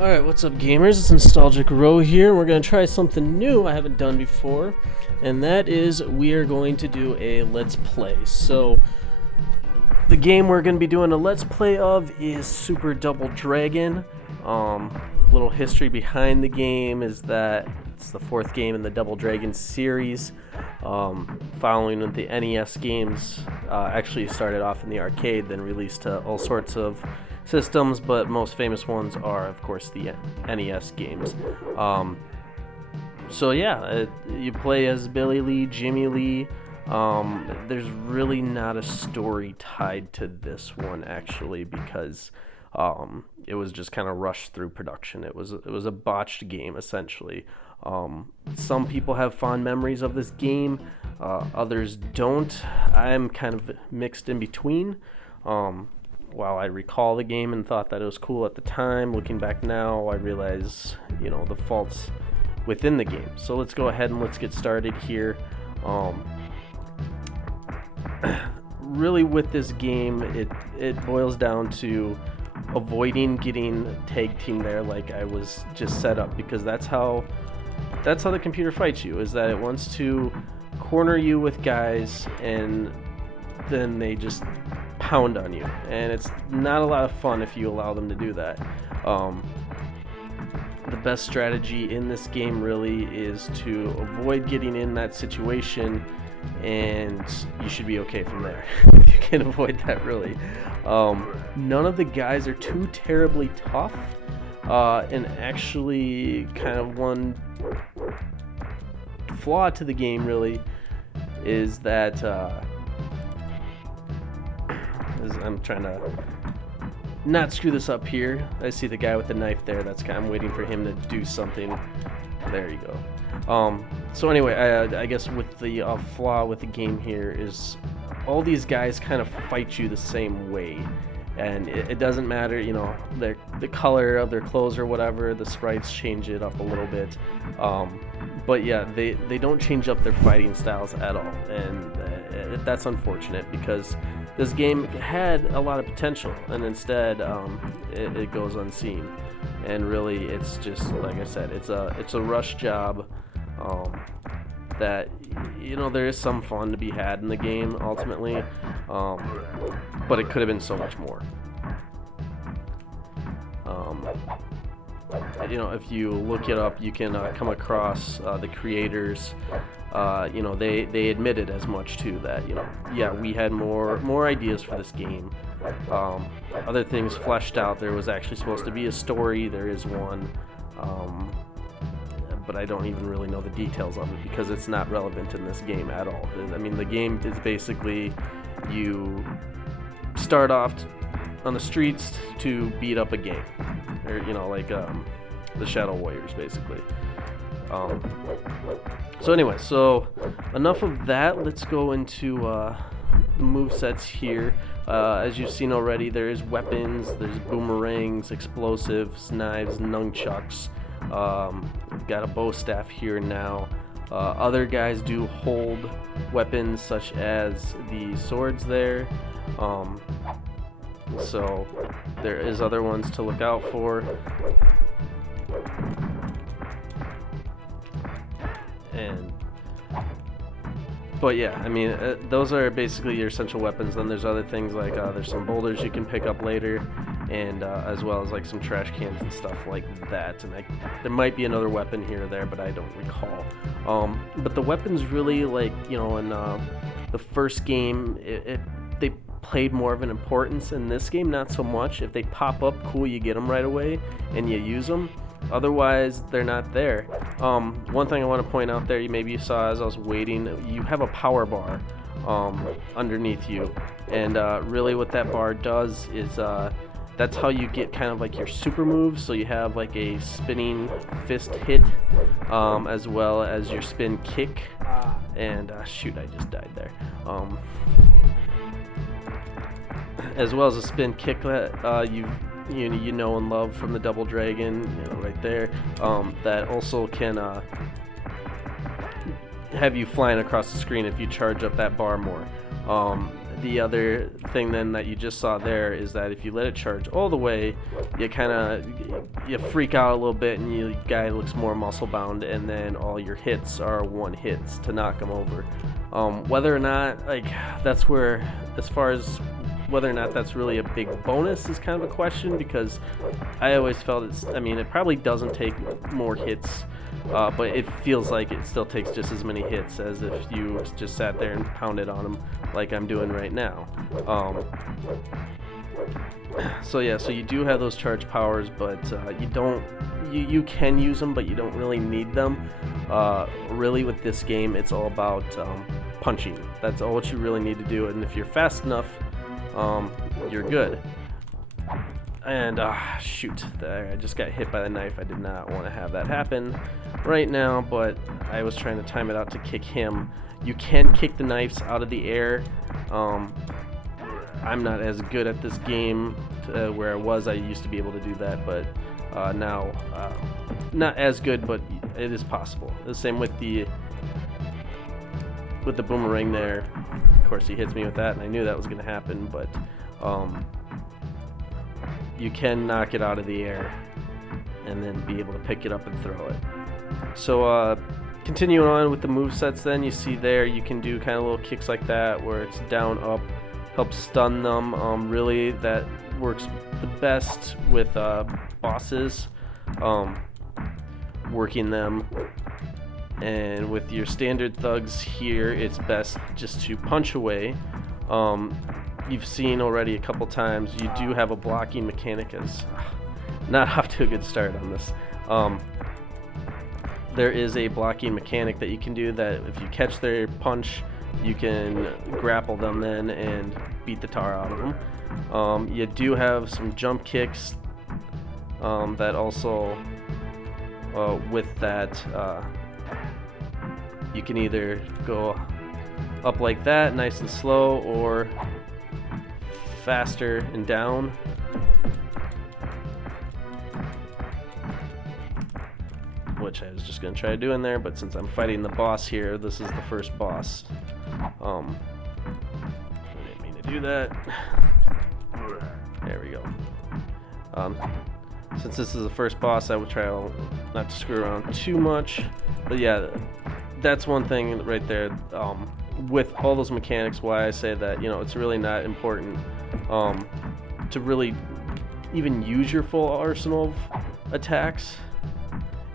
Alright, what's up gamers? It's Nostalgic Row here. We're going to try something new I haven't done before, and that is we are going to do a Let's Play. So, the game we're going to be doing a Let's Play of is Super Double Dragon. Little history behind the game is that it's the fourth game in the Double Dragon series, following with the NES games. Actually started off in the arcade, then released to all sorts of systems, but most famous ones are, of course, the NES games. So yeah, you play as Billy Lee, Jimmy Lee. There's really not a story tied to this one, actually, because it was just kind of rushed through production. It was a botched game, essentially. Some people have fond memories of this game, others don't. I'm kind of mixed in between. While I recall the game and thought that it was cool at the time, looking back now, I realize, the faults within the game. So let's go ahead and let's get started here. Really, with this game, it boils down to avoiding getting tag team there, like I was just set up, because that's how the computer fights you, is that it wants to corner you with guys, and then they just pound on you, and it's not a lot of fun if you allow them to do that. The best strategy in this game really is to avoid getting in that situation, and you should be okay from there. If you can avoid that, really. None of the guys are too terribly tough, and actually kind of one flaw to the game really is that I'm trying to not screw this up here. I see the guy with the knife there. I'm waiting for him to do something. There you go. So anyway, I guess with the flaw with the game here is all these guys kind of fight you the same way, and it doesn't matter, the color of their clothes or whatever. The sprites change it up a little bit, but yeah, they don't change up their fighting styles at all, and that's unfortunate, because this game had a lot of potential, and instead it goes unseen. And really, it's just, like I said, it's a rush job. That there is some fun to be had in the game ultimately, but it could have been so much more. If you look it up, you can come across the creators. They admitted as much too, that yeah, we had more ideas for this game. Other things fleshed out. There was actually supposed to be a story. There is one, but I don't even really know the details of it, because it's not relevant in this game at all. I mean, the game is basically you start off on the streets to beat up a gang, or like the Shadow Warriors, basically. So anyway, enough of that. Let's go into the movesets here. As you've seen already, there is weapons, there's boomerangs, explosives, knives, nunchucks. Got a bow staff here now. Other guys do hold weapons, such as the swords there. So there is other ones to look out for. But yeah, I mean, those are basically your essential weapons. Then there's other things like there's some boulders you can pick up later, and as well as like some trash cans and stuff like that. And there might be another weapon here or there, but I don't recall. But the weapons really, like, in the first game, they played more of an importance. In this game, not so much. If they pop up, cool, you get them right away and you use them. Otherwise, they're not there. One thing I want to point out there, maybe you saw as I was waiting, you have a power bar underneath you, and really what that bar does is that's how you get kind of like your super moves. So you have like a spinning fist hit, as well as your spin kick, and shoot, I just died there. As well as a spin kick that you know and love from the Double Dragon, right there, that also can have you flying across the screen if you charge up that bar more. The other thing then that you just saw there is that if you let it charge all the way, you freak out a little bit and your guy looks more muscle bound, and then all your hits are one hits to knock him over. Whether or not, like, that's where, as far as whether or not that's really a big bonus is kind of a question, because I always felt it probably doesn't take more hits, but it feels like it still takes just as many hits as if you just sat there and pounded on them like I'm doing right now. So you do have those charge powers, but you can use them, but you don't really need them. Really with this game, it's all about punching. That's all what you really need to do, and if you're fast enough, you're good. And shoot, I just got hit by the knife. I did not want to have that happen right now, but I was trying to time it out to kick him. You can kick the knives out of the air. I'm not as good at this game where I was. I used to be able to do that, but now not as good, but it is possible. The same with the boomerang there. Of course, he hits me with that, and I knew that was going to happen, but you can knock it out of the air and then be able to pick it up and throw it. So continuing on with the movesets, then you see there you can do kind of little kicks like that where it's down, up, helps stun them. Really, that works the best with bosses, working them. And with your standard thugs here, it's best just to punch away. You've seen already a couple times, you do have a blocking mechanic. As not off to a good start on this. There is a blocking mechanic that you can do that if you catch their punch, you can grapple them then and beat the tar out of them. You do have some jump kicks that also, with that, you can either go up like that, nice and slow, or faster and down. Which I was just going to try doing there, but since I'm fighting the boss here, this is the first boss. I didn't mean to do that. There we go. Since this is the first boss, I would try not to screw around too much. But yeah, that's one thing right there. With all those mechanics, why I say that, it's really not important to really even use your full arsenal of attacks,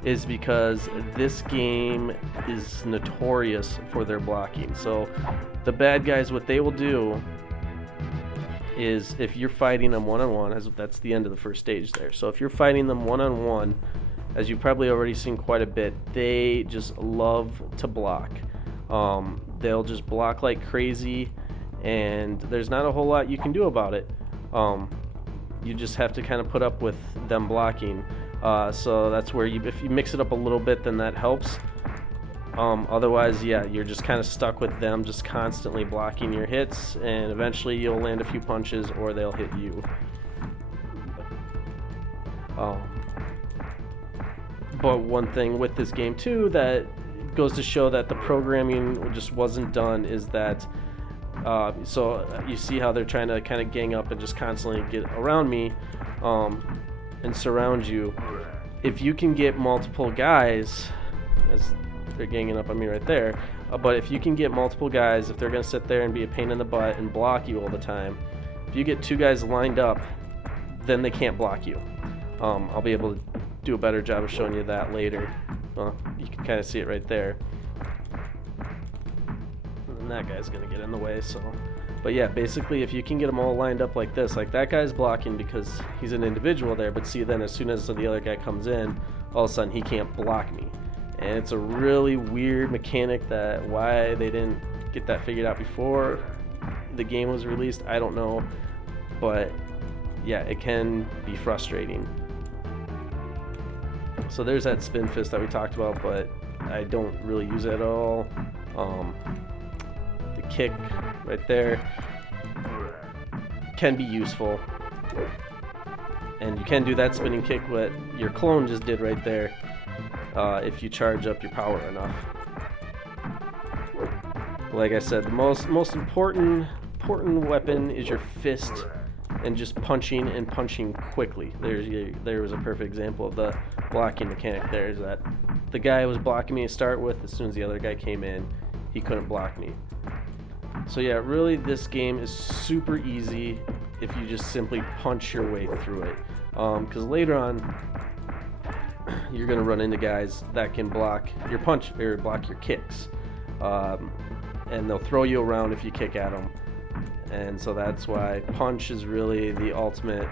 is because this game is notorious for their blocking. So the bad guys, what they will do is, if you're fighting them one-on-one, that's the end of the first stage there. So if you're fighting them one-on-one, as you've probably already seen quite a bit, they just love to block. They'll just block like crazy, and there's not a whole lot you can do about it. You just have to kind of put up with them blocking. So that's where if you mix it up a little bit, then that helps. Otherwise, yeah, you're just kind of stuck with them just constantly blocking your hits, and eventually you'll land a few punches or they'll hit you. But one thing with this game too that goes to show that the programming just wasn't done is that so you see how they're trying to kind of gang up and just constantly get around me and surround you. If you can get multiple guys, as they're ganging up on me right there, but if you can get multiple guys, if they're going to sit there and be a pain in the butt and block you all the time, if you get two guys lined up, then they can't block you. I'll be able to do a better job of showing you that later. You can kind of see it right there. And that guy's going to get in the way, so... But yeah, basically, if you can get them all lined up like this, like that guy's blocking because he's an individual there, but see, then as soon as the other guy comes in, all of a sudden he can't block me. And it's a really weird mechanic that why they didn't get that figured out before the game was released, I don't know. But yeah, it can be frustrating. So there's that spin fist that we talked about, but I don't really use it at all. The kick right there can be useful, and you can do that spinning kick what your clone just did right there, if you charge up your power enough. Like I said, the most important weapon is your fist, and just punching and punching quickly. There was a perfect example of the blocking mechanic there. Is that the guy was blocking me to start with. As soon as the other guy came in, he couldn't block me. So yeah, really this game is super easy if you just simply punch your way through it. Because later on, you're gonna run into guys that can block your punch or block your kicks, and they'll throw you around if you kick at them. And so that's why punch is really the ultimate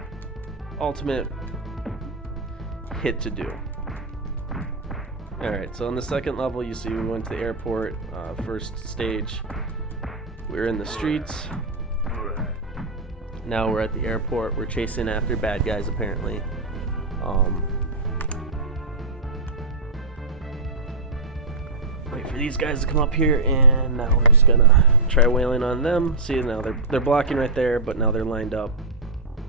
hit to do. Alright, so on the second level, you see we went to the airport. First stage, we're in the streets. Now we're at the airport. We're chasing after bad guys, apparently. Wait for these guys to come up here, and now we're just gonna try wailing on them. See, now they're blocking right there, but now they're lined up,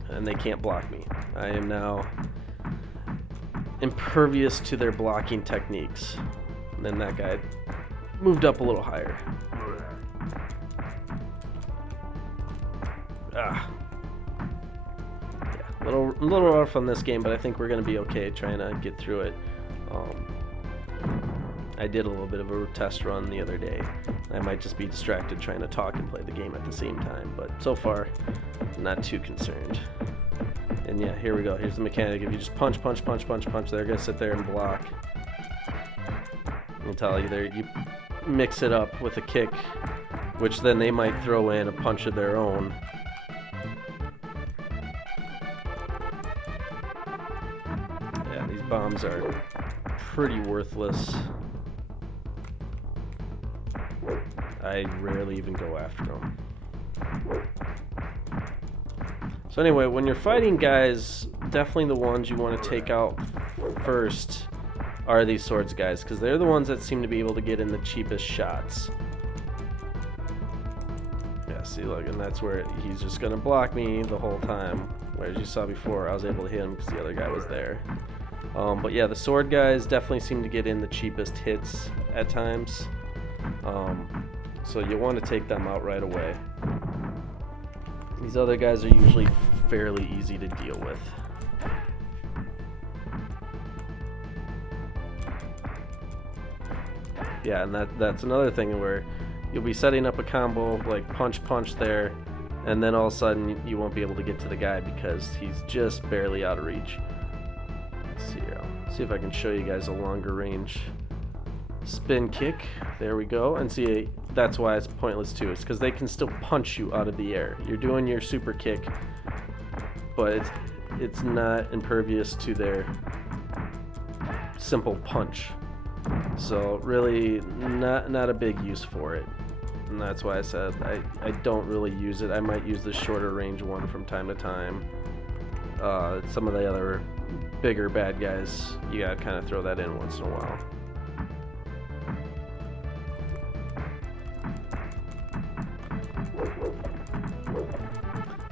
and they can't block me. I am now impervious to their blocking techniques. And then that guy moved up a little higher. Yeah, a little rough on this game, but I think we're gonna be okay trying to get through it. I did a little bit of a test run the other day. I might just be distracted trying to talk and play the game at the same time, but so far, not too concerned. And yeah, here we go. Here's the mechanic. If you just punch, they're gonna sit there and block. I'll tell you, you mix it up with a kick, which then they might throw in a punch of their own. Yeah, these bombs are pretty worthless. I rarely even go after them. So anyway, when you're fighting guys, definitely the ones you want to take out first are these swords guys, because they're the ones that seem to be able to get in the cheapest shots. Yeah, see, look, and that's where he's just going to block me the whole time. Whereas you saw before, I was able to hit him because the other guy was there. But yeah, the sword guys definitely seem to get in the cheapest hits at times. So you want to take them out right away. These other guys are usually fairly easy to deal with. Yeah, and that's another thing where you'll be setting up a combo like punch there, and then all of a sudden you won't be able to get to the guy because he's just barely out of reach. Let's see here. I'll see if I can show you guys a longer range spin kick. There we go. And see, that's why it's pointless too. It's because they can still punch you out of the air. You're doing your super kick, but it's not impervious to their simple punch. So really not a big use for it. And that's why I said I don't really use it. I might use the shorter range one from time to time. Some of the other bigger bad guys, you gotta kind of throw that in once in a while.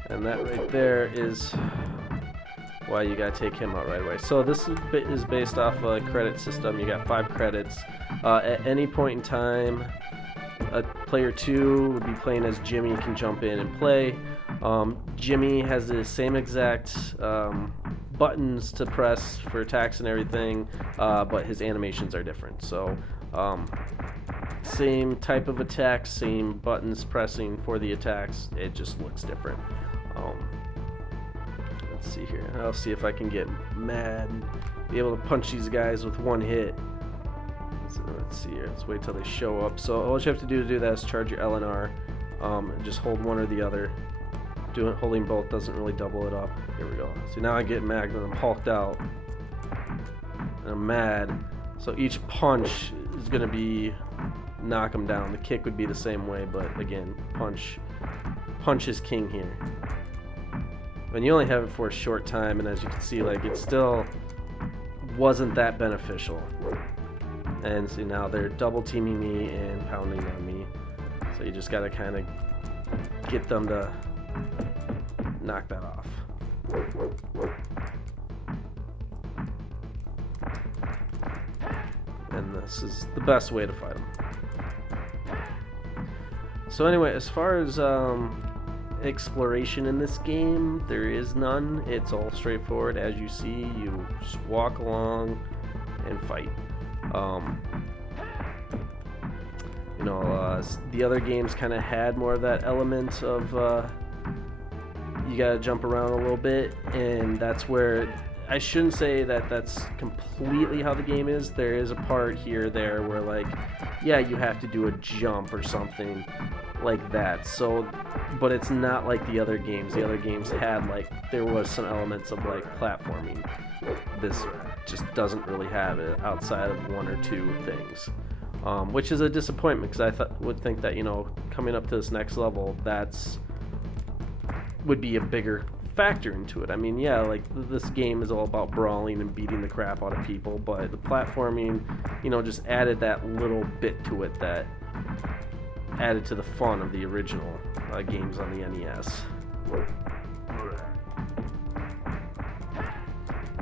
And that right there is why you gotta take him out right away. So this is based off a credit system. You got 5 credits. At any point in time, player 2 would be playing as Jimmy, can jump in and play. Jimmy has the same exact buttons to press for attacks and everything, but his animations are different. So same type of attacks, same buttons pressing for the attacks, it just looks different. Let's see here. I'll see if I can get mad and be able to punch these guys with one hit. So let's see here. Let's wait till they show up. So all you have to do that is charge your L and R. And just hold one or the other. Holding both doesn't really double it up. Here we go. See, now I get mad and I'm hulked out. And I'm mad. So each punch is going to be knock them down. The kick would be the same way, but again, punch is king here. And you only have it for a short time, and as you can see, like, it still wasn't that beneficial. And see, now they're double teaming me and pounding on me. So you just gotta kind of get them to knock that off. And this is the best way to fight them. So anyway, as far as exploration in this game, there is none. It's all straightforward. As you see, you just walk along and fight. The other games kind of had more of that element of you gotta jump around a little bit, and that's where I shouldn't say that that's completely how the game is. There is a part here or there where, like, yeah, you have to do a jump or something like that. So, but it's not like the other games. The other games had, like, there was some elements of, like, platforming. This just doesn't really have it outside of one or two things, which is a disappointment, because I would think that, you know, coming up to this next level, would be a bigger factor into it. I mean, yeah, like, this game is all about brawling and beating the crap out of people, but the platforming, you know, just added that little bit to it that added to the fun of the original games on the NES.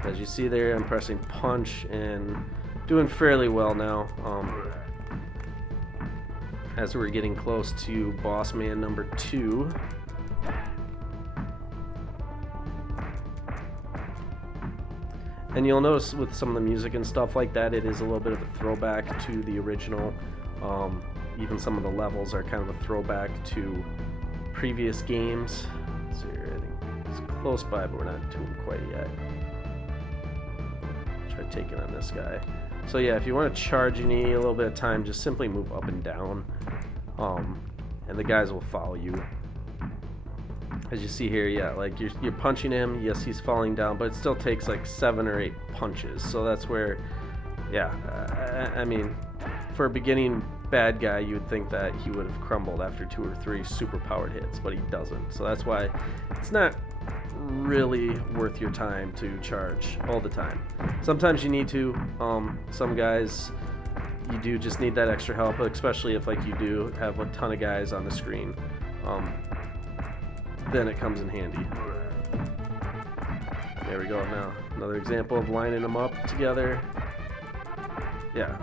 As you see there, I'm pressing punch and doing fairly well now. As we're getting close to boss man number 2. And you'll notice with some of the music and stuff like that, it is a little bit of a throwback to the original. Even some of the levels are kind of a throwback to previous games. Let's see here, I think it's close by, but we're not to him quite yet. Try taking on this guy. So yeah, if you want to charge, you need a little bit of time. Just simply move up and down, and the guys will follow you. As you see here, yeah, like you're punching him. Yes, he's falling down, but it still takes like 7 or 8 punches. So that's where, yeah, I mean, for a beginning bad guy, you would think that he would have crumbled after 2 or 3 super powered hits, but he doesn't. So that's why it's not really worth your time to charge all the time. Sometimes you need to. Some guys, you do just need that extra help, especially if, like, you do have a ton of guys on the screen. Then it comes in handy. There we go. Now another example of lining them up together. Yeah.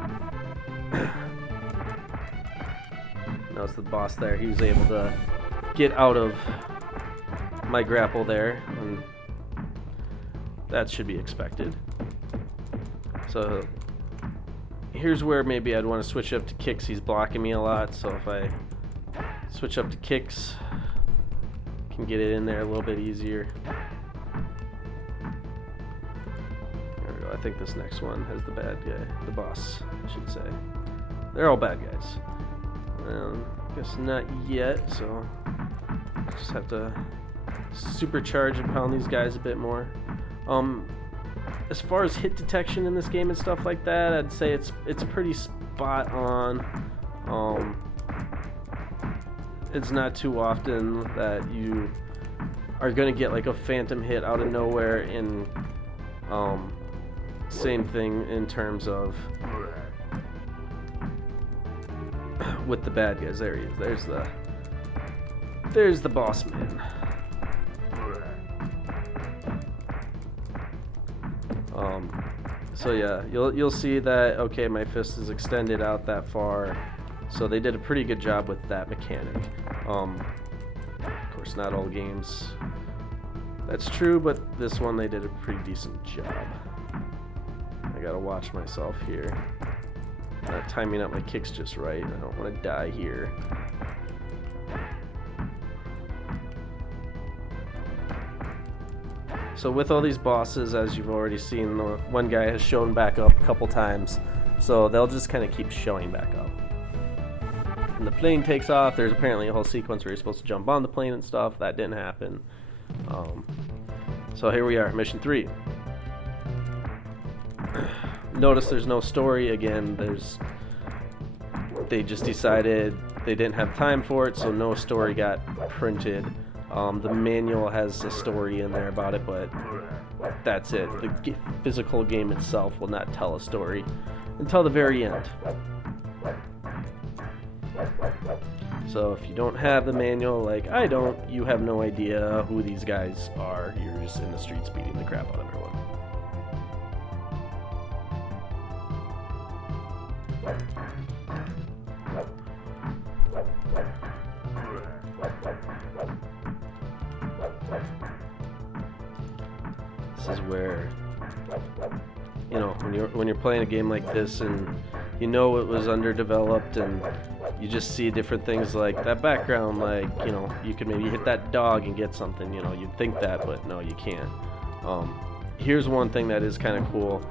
Notice the boss there. He was able to get out of my grapple there, and that should be expected. So here's where maybe I'd want to switch up to kicks. He's blocking me a lot, so if I switch up to kicks, can get it in there a little bit easier. There we go. I think this next one has the bad guy, the boss, I should say. They're all bad guys. Guess not yet, so just have to supercharge and pound these guys a bit more. As far as hit detection in this game and stuff like that, I'd say it's pretty spot on. It's not too often that you are going to get like a phantom hit out of nowhere, and same thing in terms of with the bad guys. There he is. There's the boss man. So yeah, you'll see that, okay, my fist is extended out that far. So they did a pretty good job with that mechanic. Of course, not all games that's true, but this one they did a pretty decent job. I gotta watch myself here. Not timing up my kicks just right. I don't want to die here. So with all these bosses, as you've already seen, the one guy has shown back up a couple times. So they'll just kind of keep showing back up. And the plane takes off. There's apparently a whole sequence where you're supposed to jump on the plane and stuff. That didn't happen. So here we are, mission 3. Notice there's no story again. They just decided they didn't have time for it, so no story got printed. The manual has a story in there about it, but that's it. The physical game itself will not tell a story until the very end. So if you don't have the manual, like I don't, you have no idea who these guys are. You're just in the streets beating the crap out of everyone. This is where, you know, when you're playing a game like this and you know it was underdeveloped and you just see different things like that background, like, you know, you could maybe hit that dog and get something, you know, you'd think that, but no, you can't. Here's one thing that is kind of cool.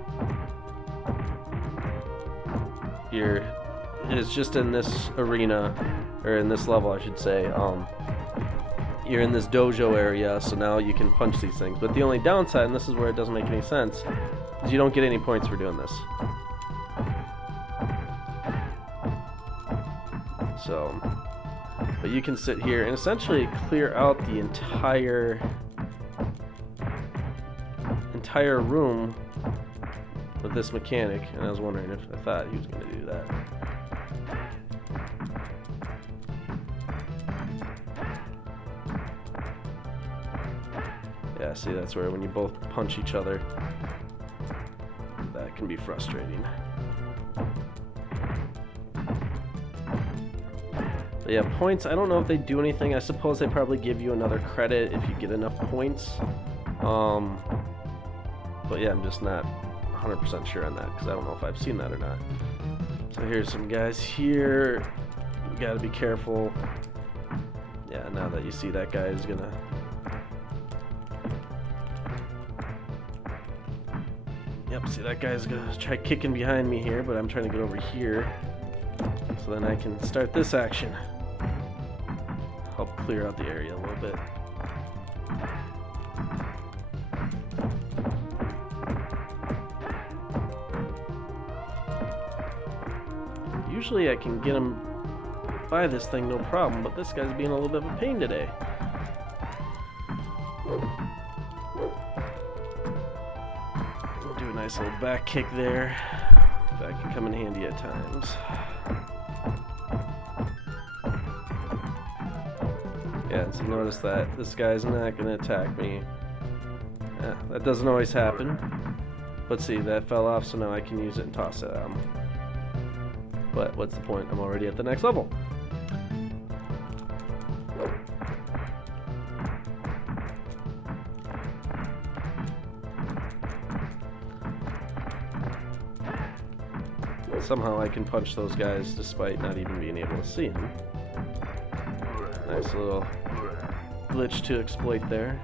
It's just in this arena, or in this level I should say, you're in this dojo area, so now you can punch these things. But the only downside, and this is where it doesn't make any sense, is you don't get any points for doing this. So, but you can sit here and essentially clear out the entire room with this mechanic, and I was wondering if I thought he was going to do that. Yeah, see, that's where when you both punch each other, that can be frustrating. But yeah, points, I don't know if they do anything. I suppose they probably give you another credit if you get enough points. But yeah, I'm just not 100% sure on that because I don't know if I've seen that or not. So here's some guys here. You gotta be careful. Yeah, now that you see that guy is gonna... Yep, see that guy's gonna try kicking behind me here, but I'm trying to get over here. So then I can start this action. Help clear out the area a little bit. Usually I can get him by this thing no problem, but this guy's being a little bit of a pain today. We'll do a nice little back kick there. That can come in handy at times. Yeah, so notice that this guy's not going to attack me. That doesn't always happen. But see, that fell off, so now I can use it and toss it at him. But what's the point? I'm already at the next level. Somehow I can punch those guys despite not even being able to see them. Nice little glitch to exploit there.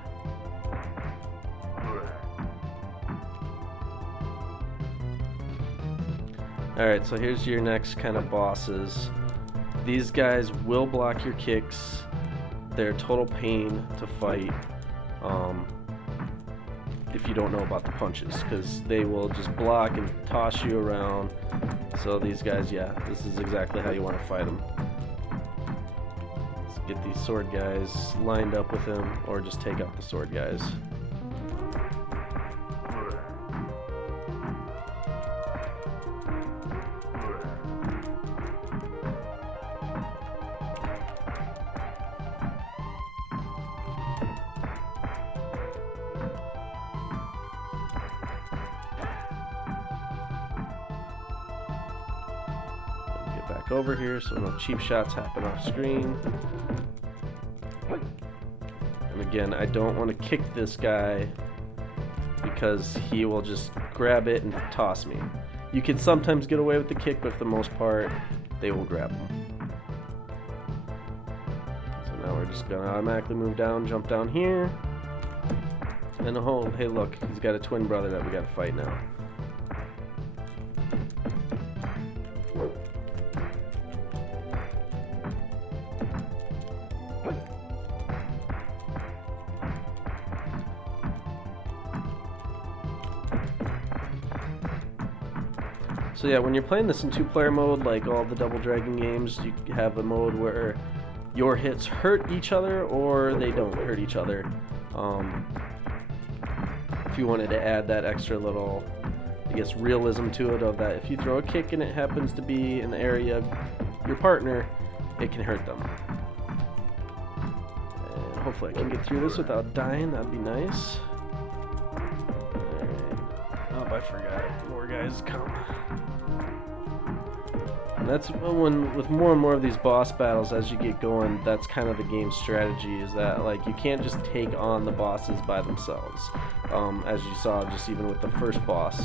Alright, so here's your next kind of bosses. These guys will block your kicks. They're total pain to fight if you don't know about the punches, because they will just block and toss you around. So these guys, yeah, this is exactly how you want to fight them. Let's get these sword guys lined up with him, or just take out the sword guys. Back over here so no cheap shots happen off screen. And again, I don't want to kick this guy because he will just grab it and toss me. You can sometimes get away with the kick, but for the most part, they will grab him. So now we're just gonna automatically move down, jump down here. And oh, hey look, he's got a twin brother that we gotta fight now. So yeah, when you're playing this in two-player mode, like all the Double Dragon games, you have a mode where your hits hurt each other or they don't hurt each other. If you wanted to add that extra little, I guess, realism to it, of that if you throw a kick and it happens to be in the area of your partner, it can hurt them. And hopefully I can get through this without dying, that'd be nice. Alright. Oh, I forgot. More guys come. And that's when, with more and more of these boss battles as you get going, that's kind of the game's strategy, is that like you can't just take on the bosses by themselves. As you saw just even with the first boss,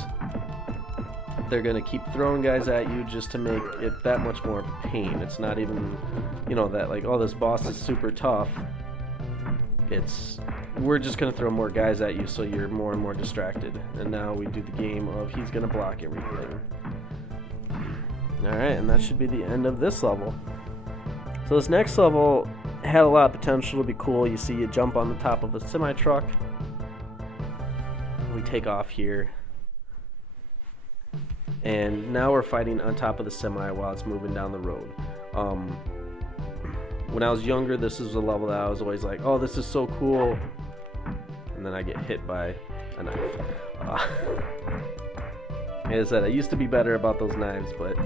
they're going to keep throwing guys at you just to make it that much more of a pain. It's not even, you know, that like, oh, this boss is super tough. It's, we're just going to throw more guys at you so you're more and more distracted. And now we do the game of he's going to block everything. Alright, and that should be the end of this level. So this next level had a lot of potential to be cool. You see you jump on the top of a semi-truck. We take off here. And now we're fighting on top of the semi while it's moving down the road. When I was younger, this is a level that I was always like, oh, this is so cool. And then I get hit by a knife. Like I said, I used to be better about those knives, but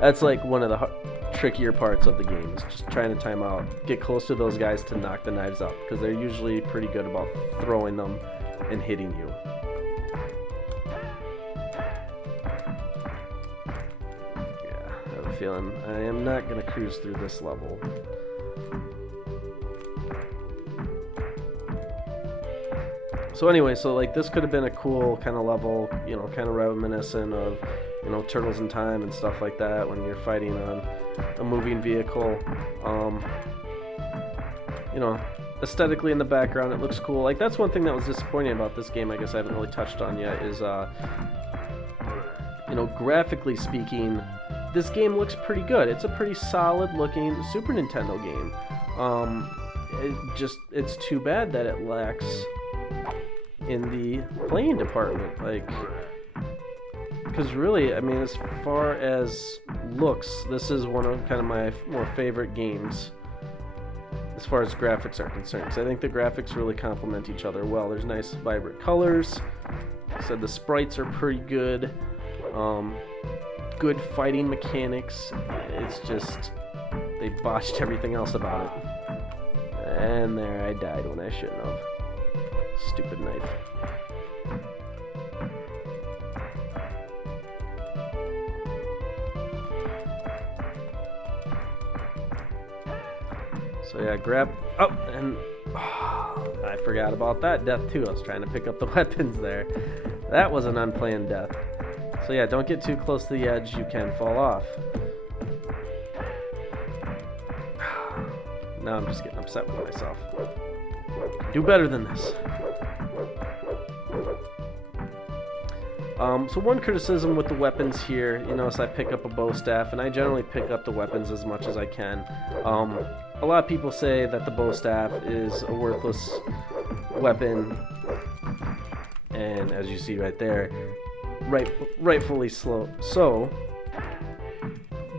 that's like one of the trickier parts of the game, is just trying to time out, get close to those guys to knock the knives out, because they're usually pretty good about throwing them and hitting you. Yeah, I have a feeling I am not going to cruise through this level. So anyway, so like this could have been a cool kind of level, you know, kind of reminiscent of, you know, Turtles in Time and stuff like that when you're fighting on a moving vehicle. You know, aesthetically in the background, it looks cool. Like that's one thing that was disappointing about this game, I guess I haven't really touched on yet, is, you know, graphically speaking, this game looks pretty good. It's a pretty solid looking Super Nintendo game. It's too bad that it lacks in the playing department, like, because really, I mean, as far as looks, this is one of kind of my more favorite games as far as graphics are concerned, because I think the graphics really complement each other well. There's nice vibrant colors. Like I said, the sprites are pretty good. Good fighting mechanics. It's just, they botched everything else about it. And there, I died when I shouldn't have. Stupid knife. So yeah, grab. Oh, and I forgot about that death too. I was trying to pick up the weapons there. That was an unplanned death. So yeah, don't get too close to the edge. You can fall off. Now I'm just getting upset with myself. Do better than this. So one criticism with the weapons here, you notice I pick up a bow staff, and I generally pick up the weapons as much as I can. A lot of people say that the bow staff is a worthless weapon, and as you see right there, rightfully so.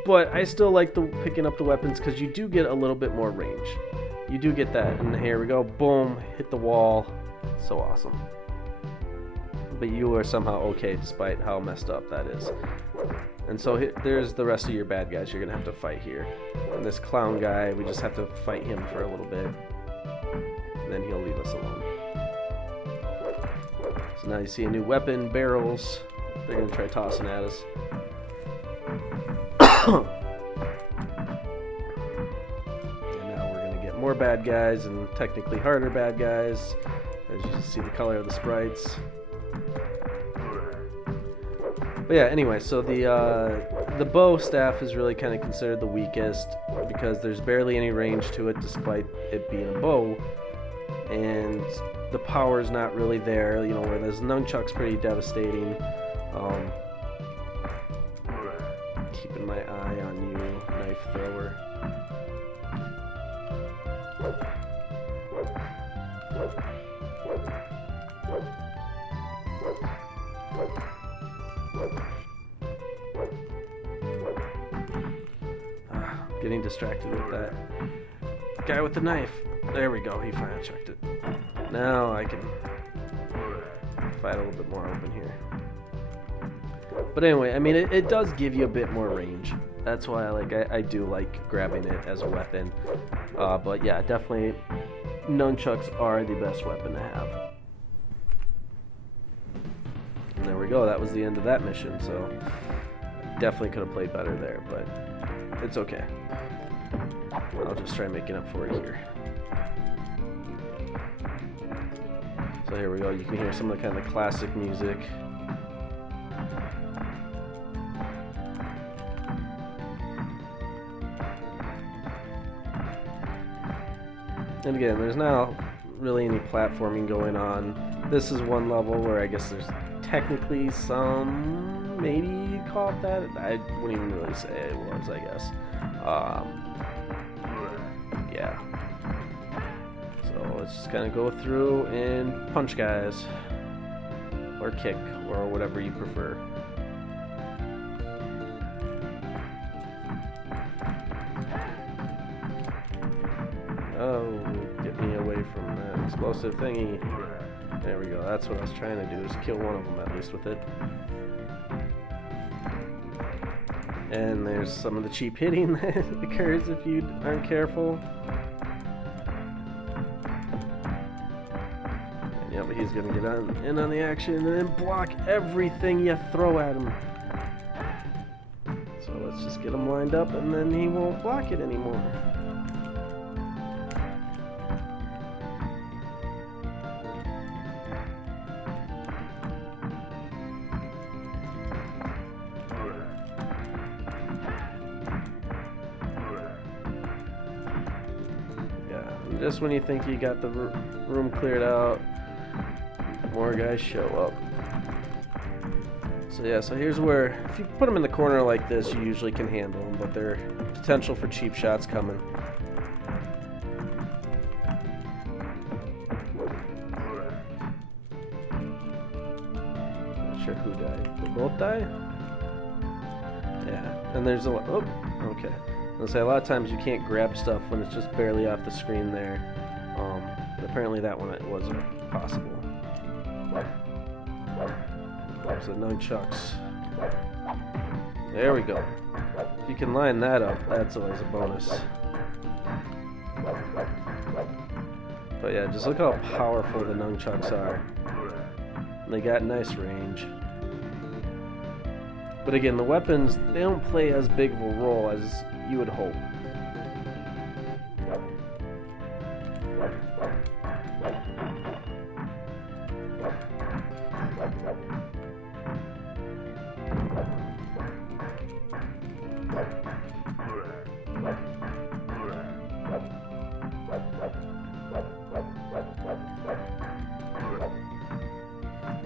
But I still like picking up the weapons because you do get a little bit more range. You do get that, and here we go, boom, hit the wall. So awesome. But you are somehow okay despite how messed up that is. And so there's the rest of your bad guys you're gonna have to fight here. And this clown guy, we just have to fight him for a little bit, and then he'll leave us alone. So now you see a new weapon, barrels. They're gonna try tossing at us. More bad guys, and technically harder bad guys, as you see the color of the sprites. But yeah, anyway, so the bow staff is really kind of considered the weakest because there's barely any range to it despite it being a bow, and the power is not really there, you know, where there's nunchucks pretty devastating. Keeping my eye on you, knife thrower. Getting distracted with that guy with the knife. There we go, he finally checked it. Now I can fight a little bit more open here. But anyway, I mean, it does give you a bit more range. That's why I do like grabbing it as a weapon. But yeah, definitely nunchucks are the best weapon to have. And there we go, that was the end of that mission. So definitely could have played better there, but it's okay. I'll just try making up for it here. So here we go. You can hear some of the kind of classic music. And again, there's not really any platforming going on. This is one level where I guess there's technically some, maybe you'd call it that. I wouldn't even really say it was, I guess. Yeah. So let's just kind of go through and punch guys. Or kick, or whatever you prefer. Oh, get me away from that explosive thingy. There we go. That's what I was trying to do, is kill one of them at least with it. And there's some of the cheap hitting that occurs if you aren't careful. And yep, he's gonna get in on the action and then block everything you throw at him. So let's just get him lined up and then he won't block it anymore. Just when you think you got the room cleared out, more guys show up. So yeah, so here's where, if you put them in the corner like this, you usually can handle them, but there's potential for cheap shots coming. Not sure who died. They both die? Yeah, and there's a lot. Oh, okay. I'll say a lot of times you can't grab stuff when it's just barely off the screen there. But apparently that one it wasn't possible. So nunchucks. There we go. If you can line that up, that's always a bonus. But yeah, just look how powerful the nunchucks are. They got nice range. But again, the weapons, they don't play as big of a role as you would hope.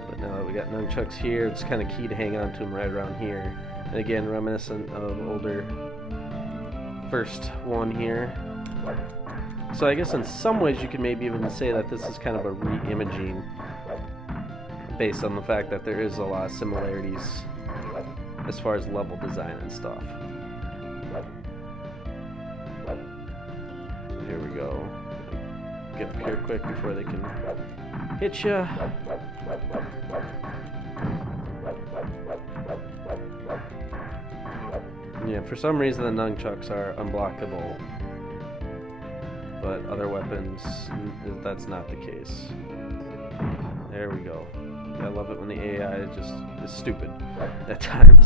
But now that we got nunchucks here, it's kind of key to hang on to them right around here. And again, reminiscent of older first one here. So I guess in some ways you could maybe even say that this is kind of a re-imaging based on the fact that there is a lot of similarities as far as level design and stuff. Here we go. Get up here quick before they can hit ya. Yeah, for some reason the nunchucks are unblockable, but other weapons, that's not the case. There we go. I love it when the AI just is stupid at times.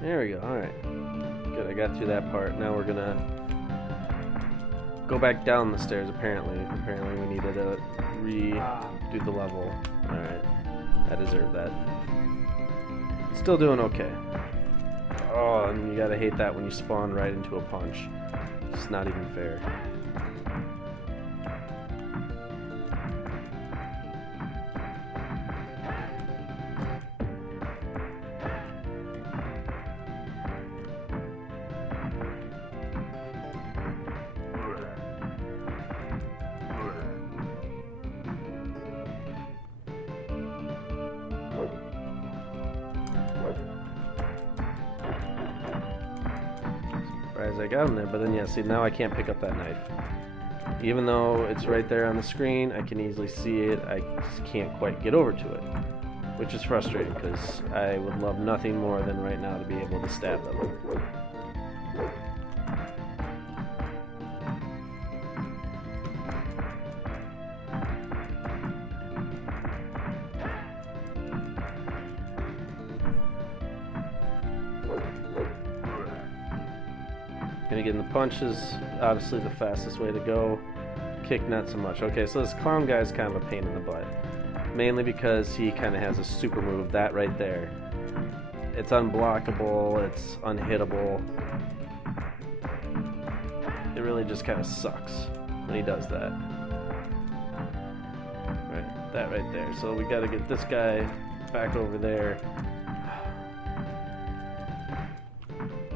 There we go, alright. Good, I got through that part. Now we're gonna go back down the stairs, apparently. Apparently we needed to redo the level. Alright, I deserve that. Still doing okay. Oh, and you gotta hate that when you spawn right into a punch. It's not even fair. Surprised I got him there, but then yeah, see, now I can't pick up that knife. Even though it's right there on the screen, I can easily see it, I just can't quite get over to it. Which is frustrating, because I would love nothing more than right now to be able to stab them. Gonna get in the punch is obviously the fastest way to go. Kick not so much. Okay, so this clown guy is kind of a pain in the butt. Mainly because he kind of has a super move, that right there. It's unblockable, it's unhittable. It really just kind of sucks when he does that. Right, that right there. So we gotta get this guy back over there.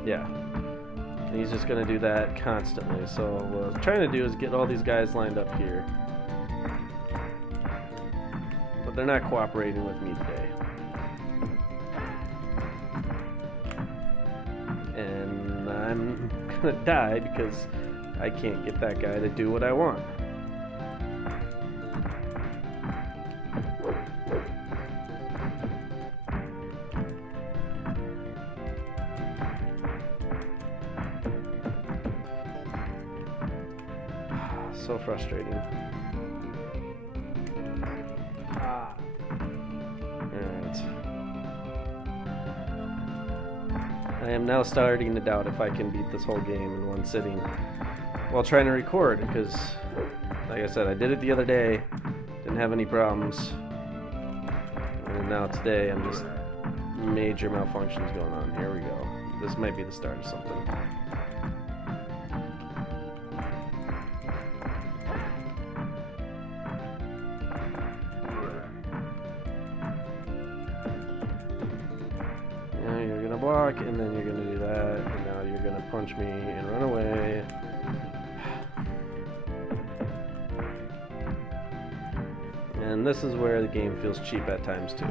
Yeah. And he's just gonna do that constantly. So what I'm trying to do is get all these guys lined up here. But they're not cooperating with me today. And I'm gonna die because I can't get that guy to do what I want. So frustrating. Alright. I am now starting to doubt if I can beat this whole game in one sitting while trying to record, because, like I said, I did it the other day, didn't have any problems, and now today I'm just major malfunctions going on. Here we go. This might be the start of something. Block, and then you're gonna do that, and now you're gonna punch me and run away. And this is where the game feels cheap at times too.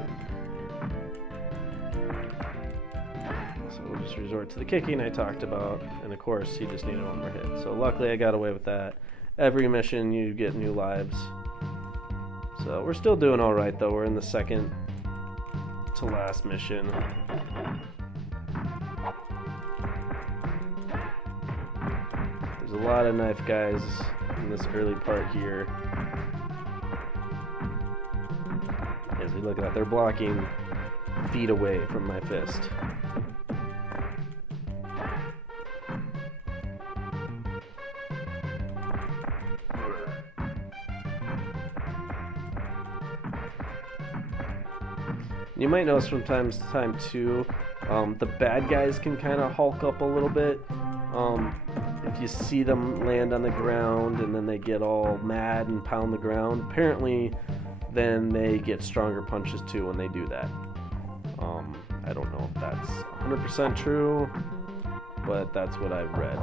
So we'll just resort to the kicking I talked about, and of course he just needed one more hit. So luckily I got away with that. Every mission you get new lives. So we're still doing alright though. We're in the second to last mission. There's a lot of knife guys in this early part here. As we look at that, they're blocking feet away from my fist. You might notice from time to time too, the bad guys can kind of hulk up a little bit. If you see them land on the ground and then they get all mad and pound the ground, apparently then they get stronger punches too when they do that. I don't know if that's 100% true, but that's what I've read.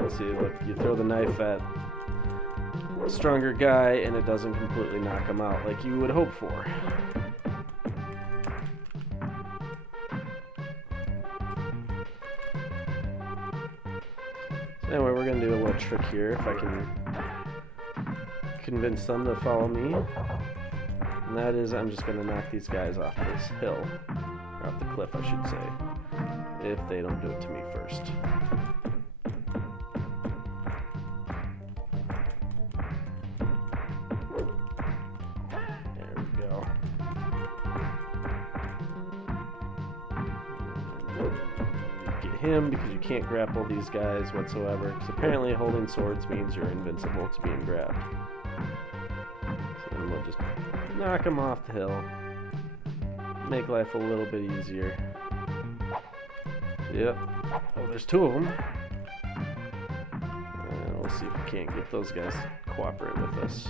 Let's see, look, you throw the knife at a stronger guy and it doesn't completely knock him out like you would hope for. Anyway, we're going to do a little trick here, if I can convince them to follow me. And that is, I'm just going to knock these guys off this hill. Or off the cliff, I should say. If they don't do it to me first. There we go. Him because you can't grapple these guys whatsoever, because apparently holding swords means you're invincible to being grabbed. So then we'll just knock him off the hill, make life a little bit easier. Yep. Oh, there's two of them. And we'll see if we can't get those guys to cooperate with us.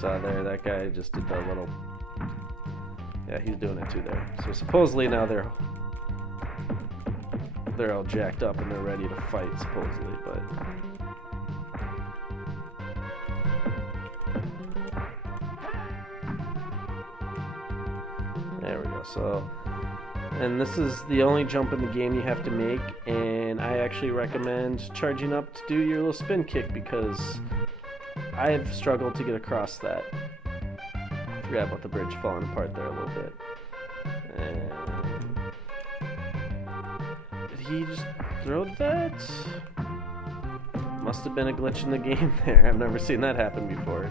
Saw there, that guy just did that little, yeah, he's doing it too there. So supposedly now they're all jacked up and they're ready to fight, supposedly, but there we go. So, and this is the only jump in the game you have to make, and I actually recommend charging up to do your little spin kick because I've struggled to get across that. Forgot about the bridge falling apart there a little bit. And did he just throw that? Must have been a glitch in the game there. I've never seen that happen before.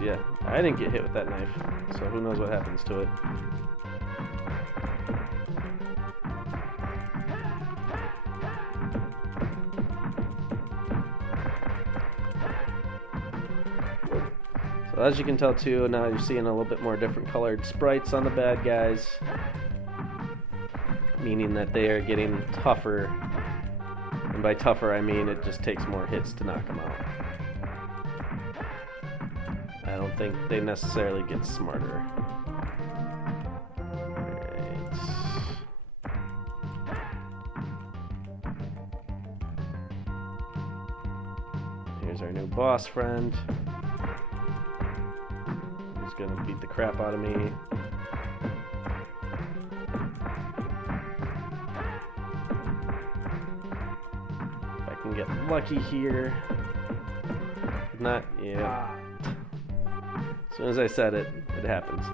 yeah, I didn't get hit with that knife, so who knows what happens to it. So as you can tell too, now you're seeing a little bit more different colored sprites on the bad guys, meaning that they are getting tougher. And by tougher, I mean it just takes more hits to knock them out. I don't think they necessarily get smarter. Alright. Here's our new boss friend. He's gonna beat the crap out of me. Get lucky here. Not, yeah. As soon as I said it, it happens.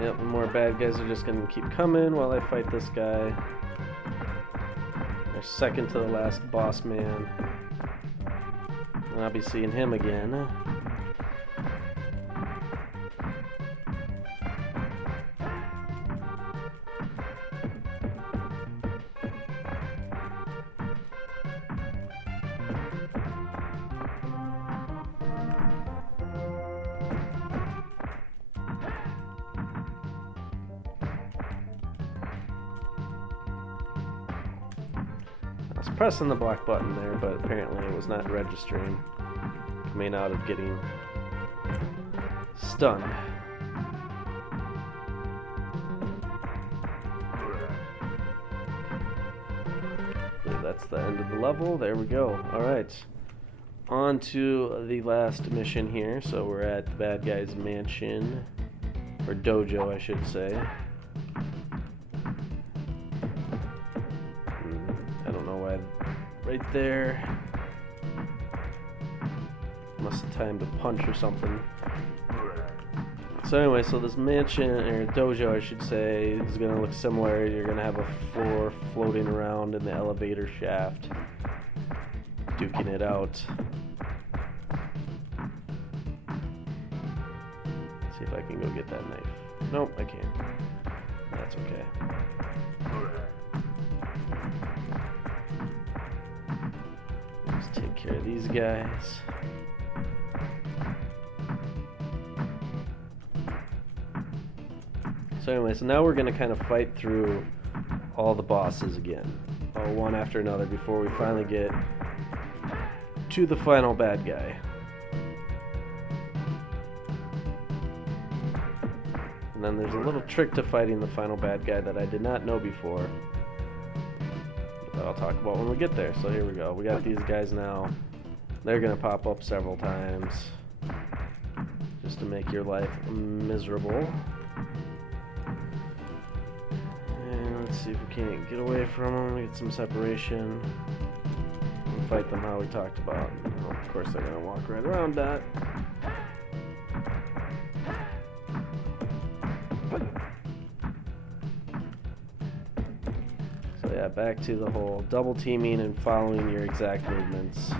Yep, and more bad guys are just going to keep coming while I fight this guy. Our second to the last boss man. And I'll be seeing him again. I was pressing the block button there, but apparently it was not registering. Coming out of getting stunned. I believe that's the end of the level. There we go. Alright. On to the last mission here. So we're at the bad guy's mansion. Or dojo, I should say. Right there. Must have timed a punch or something. So anyway, so this mansion, or dojo I should say, is going to look similar. You're going to have a floor floating around in the elevator shaft, duking it out. See if I can go get that knife. Nope, I can't. That's okay. Let's take care of these guys. So anyway, so now we're going to kind of fight through all the bosses again, one after another, before we finally get to the final bad guy. And then there's a little trick to fighting the final bad guy that I did not know before, that I'll talk about when we get there. So here we go. We got these guys now. They're going to pop up several times just to make your life miserable. And let's see if we can't get away from them, get some separation, and fight them how we talked about. Well, of course, they're going to walk right around that. So yeah, back to the whole double teaming and following your exact movements.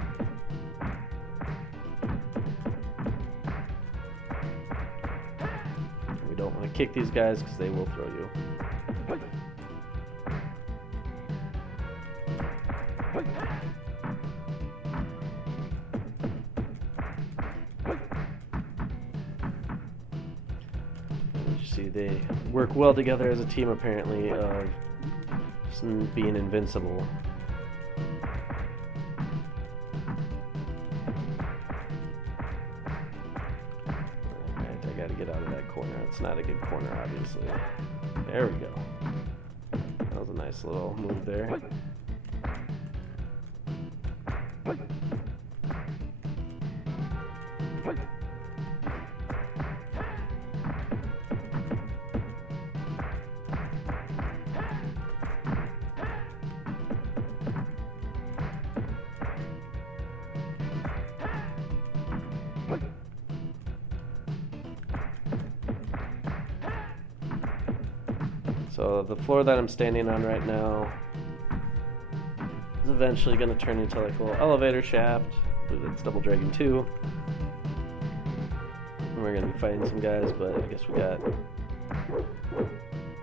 We don't want to kick these guys because they will throw you. You see, they work well together as a team, apparently, of just being invincible. Alright, I gotta get out of that corner. It's not a good corner, obviously. There we go. That was a nice little move there. So the floor that I'm standing on right now is eventually going to turn into like a little elevator shaft. I believe it's Double Dragon 2. And we're going to be fighting some guys, but I guess we got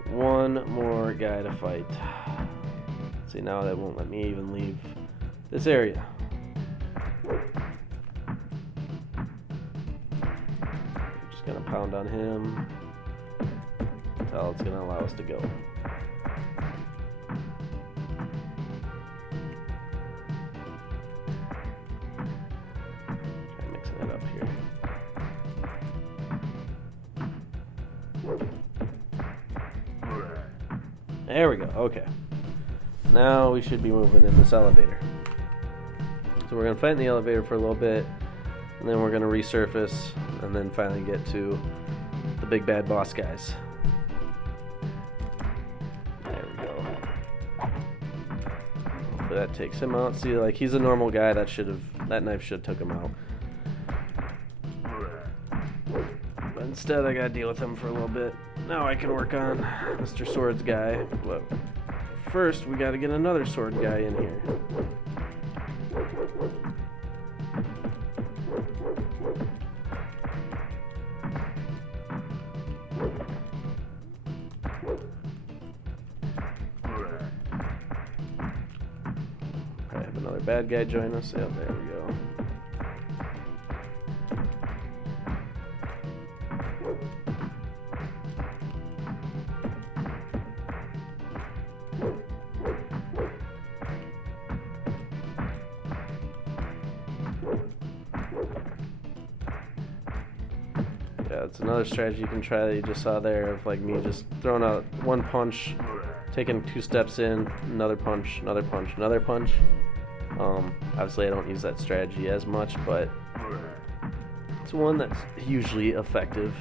one more guy to fight. See, now that won't let me even leave this area. I'm just going to pound on him until it's going to allow us to go. Try mixing it up here. There we go. Okay. Now we should be moving in this elevator. So we're going to fight in the elevator for a little bit, and then we're going to resurface, and then finally get to the big bad boss guys. There we go. Hopefully that takes him out. See, like, he's a normal guy. That knife should have took him out. But instead, I got to deal with him for a little bit. Now I can work on Mr. Swords guy. But first, we got to get another sword guy in here. Probably have another bad guy join us. Yep, there we go. Yeah, it's another strategy you can try that you just saw there of like me just throwing out one punch, taking 2 steps in, another punch, another punch, another punch. Obviously I don't use that strategy as much, but it's one that's usually effective.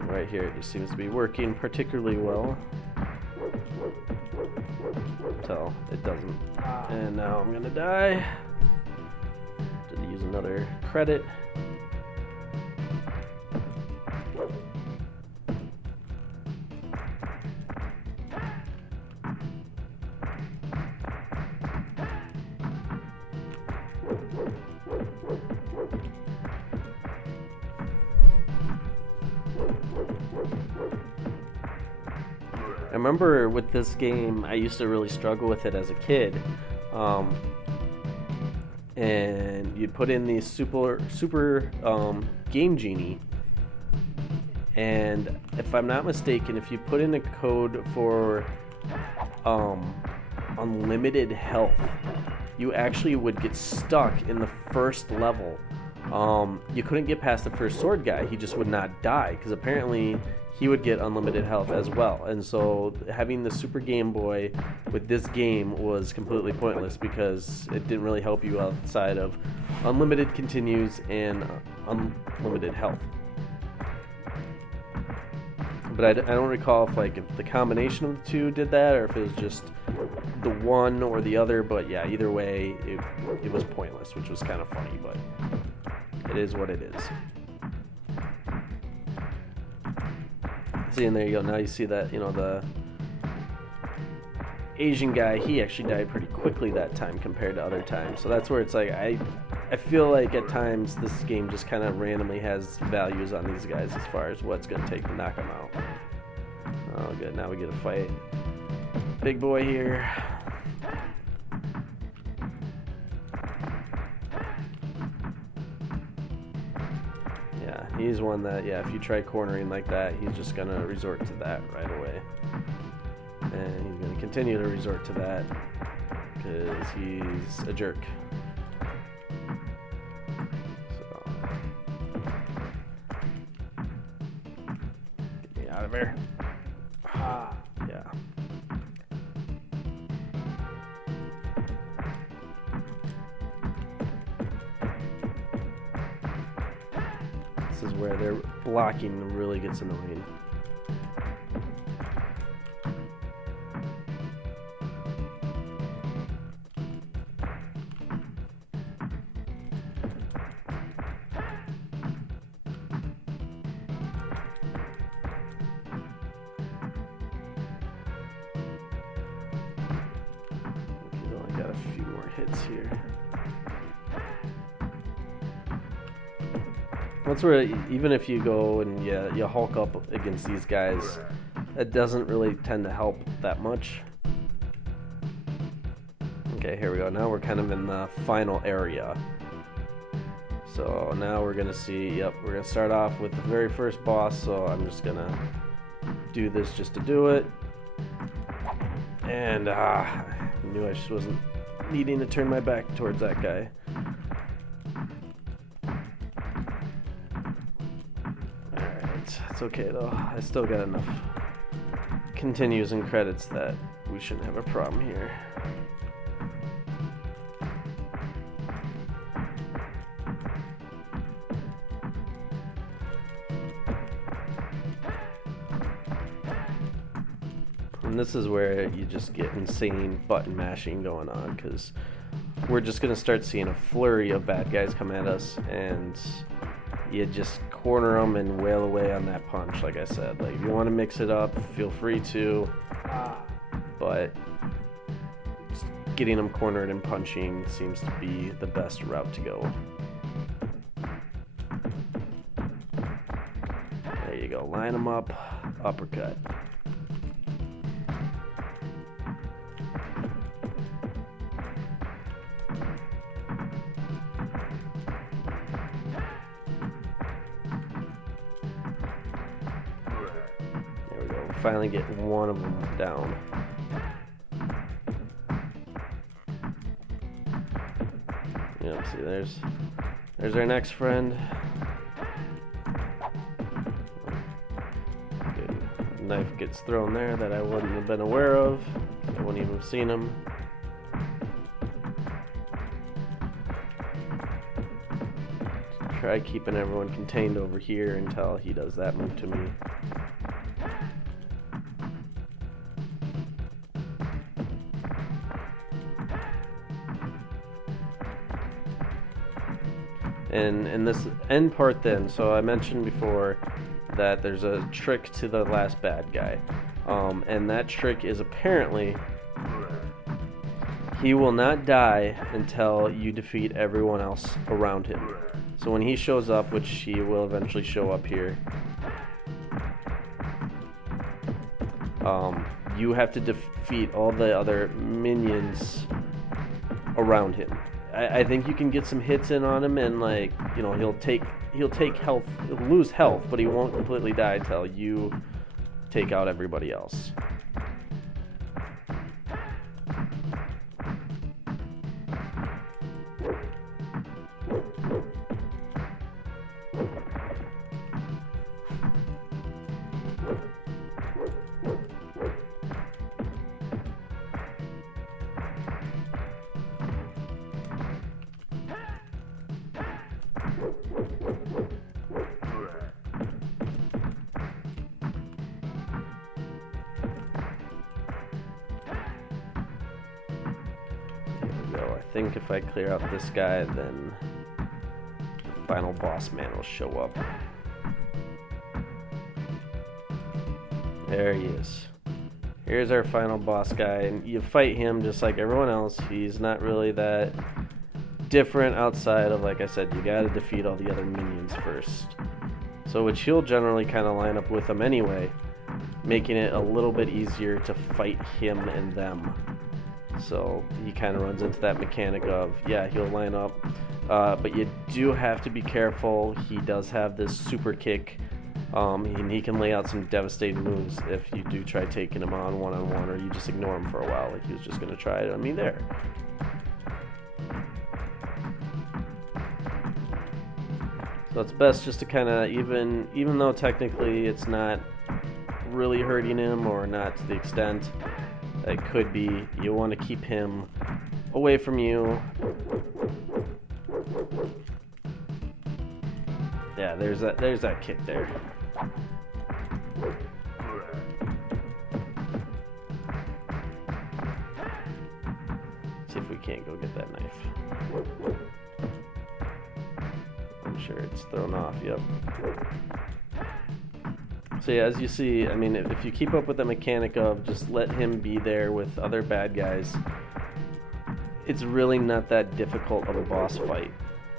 Right here it just seems to be working particularly well until it doesn't. And now I'm gonna die. Did use another credit. I remember with this game, I used to really struggle with it as a kid. And you'd put in these super Game Genie, and if I'm not mistaken, if you put in a code for unlimited health, you actually would get stuck in the first level. You couldn't get past the first sword guy. He just would not die, because apparently he would get unlimited health as well. And so having the Super Game Boy with this game was completely pointless, because it didn't really help you outside of unlimited continues and unlimited health. But I don't recall if the combination of the two did that, or if it was just the one or the other. But yeah, either way, it was pointless, which was kind of funny, but it is what it is. See, and there you go. Now you see that, the Asian guy, he actually died pretty quickly that time compared to other times. So that's where it's like, I feel like at times this game just kind of randomly has values on these guys as far as what's going to take to knock them out. Oh, good. Now we get a fight. Big boy here. Yeah, he's one that, if you try cornering like that, he's just going to resort to that right away. And he's going to continue to resort to that because he's a jerk. So, get me out of here. Ah, yeah. This is where their blocking really gets annoying. hits here. That's where, even if you go and you hulk up against these guys, it doesn't really tend to help that much. Okay, here we go. Now we're kind of in the final area. So now we're gonna see, yep, we're gonna start off with the very first boss, so I'm just gonna do this just to do it. And I knew I just wasn't needing to turn my back towards that guy. Alright, it's okay though. I still got enough continues and credits that we shouldn't have a problem here. And this is where you just get insane button mashing going on, because we're just going to start seeing a flurry of bad guys come at us, and you just corner them and wail away on that punch. Like I said, like if you want to mix it up, feel free to, but getting them cornered and punching seems to be the best route to go. There you go, line them up, uppercut. Finally get one of them down. Yep, see, there's our next friend. Good. Knife gets thrown there that I wouldn't have been aware of. I wouldn't even have seen him. Try keeping everyone contained over here until he does that move to me. And this end part then, so I mentioned before that there's a trick to the last bad guy. And that trick is apparently he will not die until you defeat everyone else around him. So when he shows up, which he will eventually show up here, you have to defeat all the other minions around him. I think you can get some hits in on him, and like, you know, he'll take health, he'll lose health, but he won't completely die till you take out everybody else. I think if I clear out this guy, then the final boss man will show up. There he is. Here's our final boss guy, and you fight him just like everyone else. He's not really that different outside of, like I said, you gotta defeat all the other minions first. So which he'll generally kind of line up with them anyway, making it a little bit easier to fight him and them. So he kind of runs into that mechanic of, yeah, he'll line up, but you do have to be careful. He does have this super kick, and he can lay out some devastating moves if you do try taking him on one-on-one, or you just ignore him for a while, like he was just going to try it on me there. So it's best just to kind of, even though technically it's not really hurting him, or not to the extent it could be, you want to keep him away from you. Yeah, there's that kick there. See if we can't go get that knife. I'm sure it's thrown off, yep. So yeah, as you see, I mean, if you keep up with the mechanic of just let him be there with other bad guys, it's really not that difficult of a boss fight.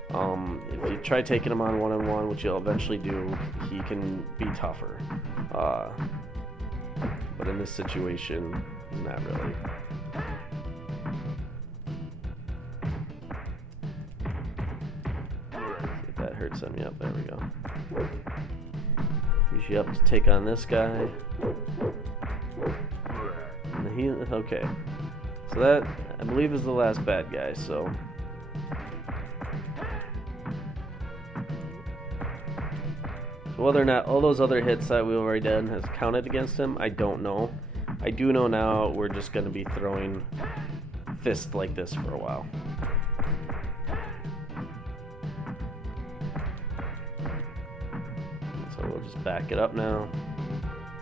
If you try taking him on one-on-one, which you'll eventually do, he can be tougher. But in this situation, not really. See if that hurts him. Yep, there we go. Usually up to take on this guy. And he, okay. So that, I believe, is the last bad guy, so. So whether or not all those other hits that we've already done has counted against him, I don't know. I do know now we're just going to be throwing fists like this for a while. So we'll just back it up now.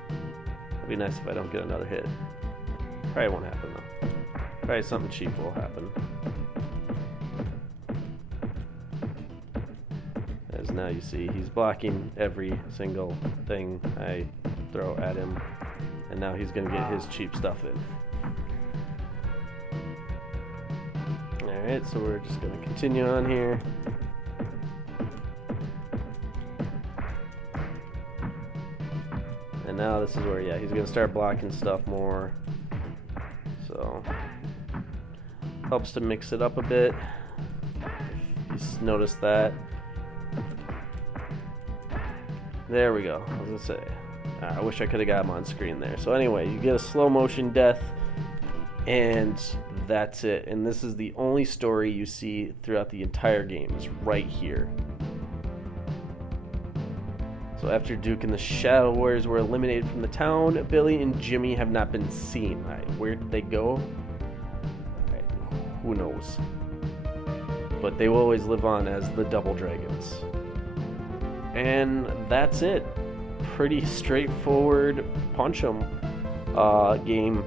It'd be nice if I don't get another hit. Probably won't happen though. Probably something cheap will happen. As now you see, he's blocking every single thing I throw at him. And now he's going to get his cheap stuff in. Alright, so we're just going to continue on here. And now this is where, yeah, he's going to start blocking stuff more. So, helps to mix it up a bit. If you notice that. There we go. I was going to say. I wish I could have got him on screen there. So anyway, you get a slow motion death, and that's it. And this is the only story you see throughout the entire game, is right here. So after Duke and the Shadow Warriors were eliminated from the town, Billy and Jimmy have not been seen. Right, where did they go? Right, who knows? But they will always live on as the Double Dragons. And that's it. Pretty straightforward punch 'em game.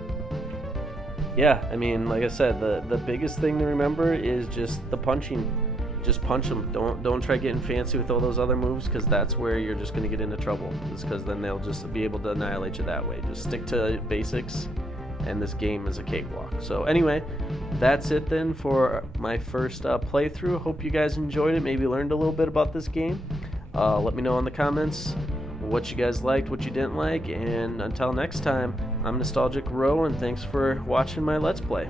Yeah, I mean, like I said, the biggest thing to remember is just the punching. Just punch them. Don't try getting fancy with all those other moves, because that's where you're just going to get into trouble. It's because then they'll just be able to annihilate you that way. Just stick to basics, and this game is a cakewalk. So anyway, that's it then for my first playthrough. Hope you guys enjoyed it. Maybe learned a little bit about this game. Let me know in the comments what you guys liked, what you didn't like, and until next time, I'm Nostalgic Row, and thanks for watching my Let's Play.